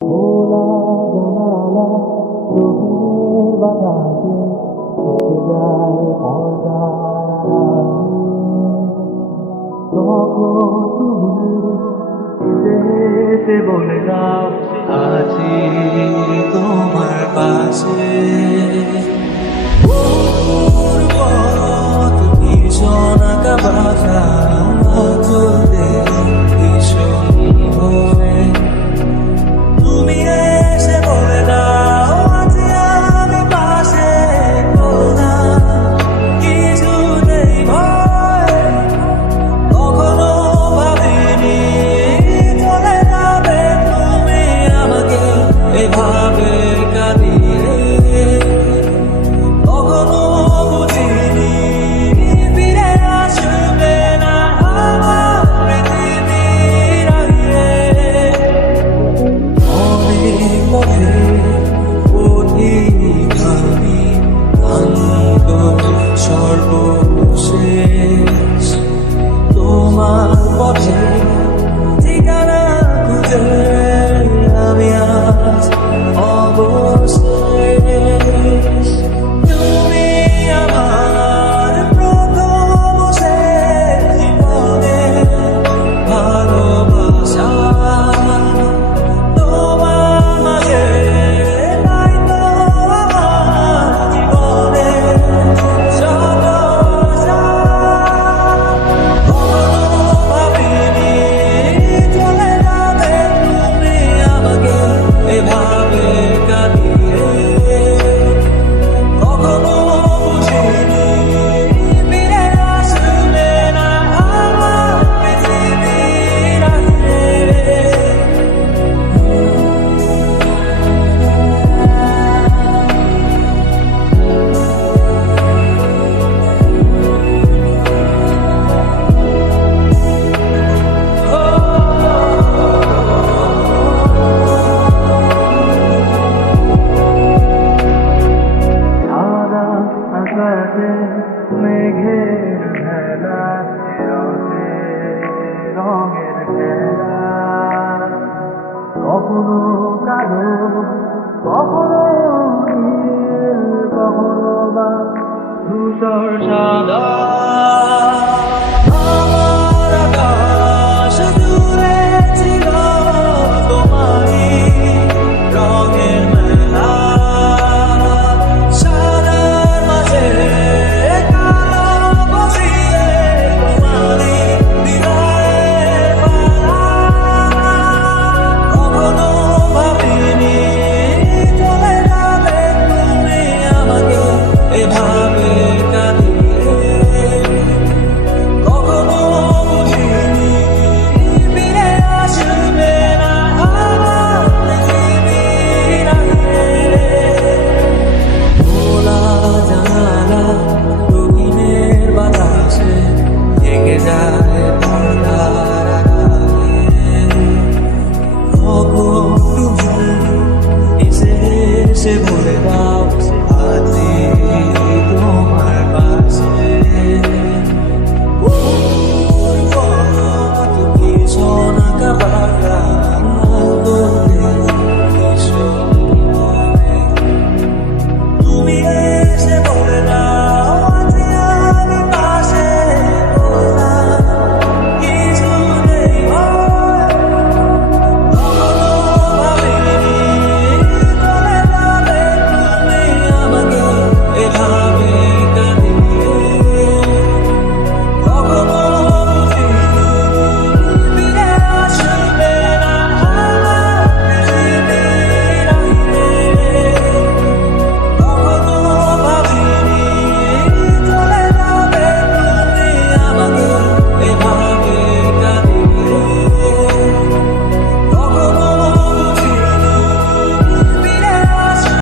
খোলা জানালা রোদের বাতাসে থেকে যায় পর্দার আড়ালে। তখন তুমি এসে বলে দাও আছি তোমার পাশে। ওর পথ ভীষণ আঁকা বাঁকা চলতে ভীষণ ভয়। তুমি এসে বলে দাও আছি আমি পাশে, না কিছুতেই ভয়। কখনো ভাবিনি চলে যাবে তুমি আমাকে এভাবে কাঁদিয়ে। কখনো বুঝিনি ফিরে আসবে না আমার পৃথিবীর আগে। অনেক পথে পথিক আমি ক্লান্ত সর্বশেষ। তোমার পথে ঠিকানা খুঁজে আমি আজ অবশেষ। তুমি আমার প্রথম শেষ জীবনে ভালোবাসা। তোমার মাঝে নাই তো আমার জীবনে সব আশা। কখনো ভাবিনি চলে যাবে তুমি আমাকে এভাবে কাঁদিয়ে। কখনো বুঝিনি ফিরে আসবে না আমার পৃথিবীর আগে। সাদা আকাশে মেঘের খেলা, রঙে রঙের খেলা। কখনো কালো, কখনো নীল, কখনো বা ধূসর সাদা। আমার আকাশ জুড়ে ছিল তোমারই রঙের মেলা। সাদার মাঝে কালো বসিয়ে তোমারই হৃদয়ের মালা। কখনো ভাবিনি চলে যাবে তুমি আমাকে এভাবে কাঁদিয়ে। কখনো বুঝিনি ফিরে আসবে না আমার পৃথিবীর আগে। খোলা জানালা রঙিনের বাতাসে থেকে যায় পর্দার আড়ালে। কখন তুমি এসে বলে দাও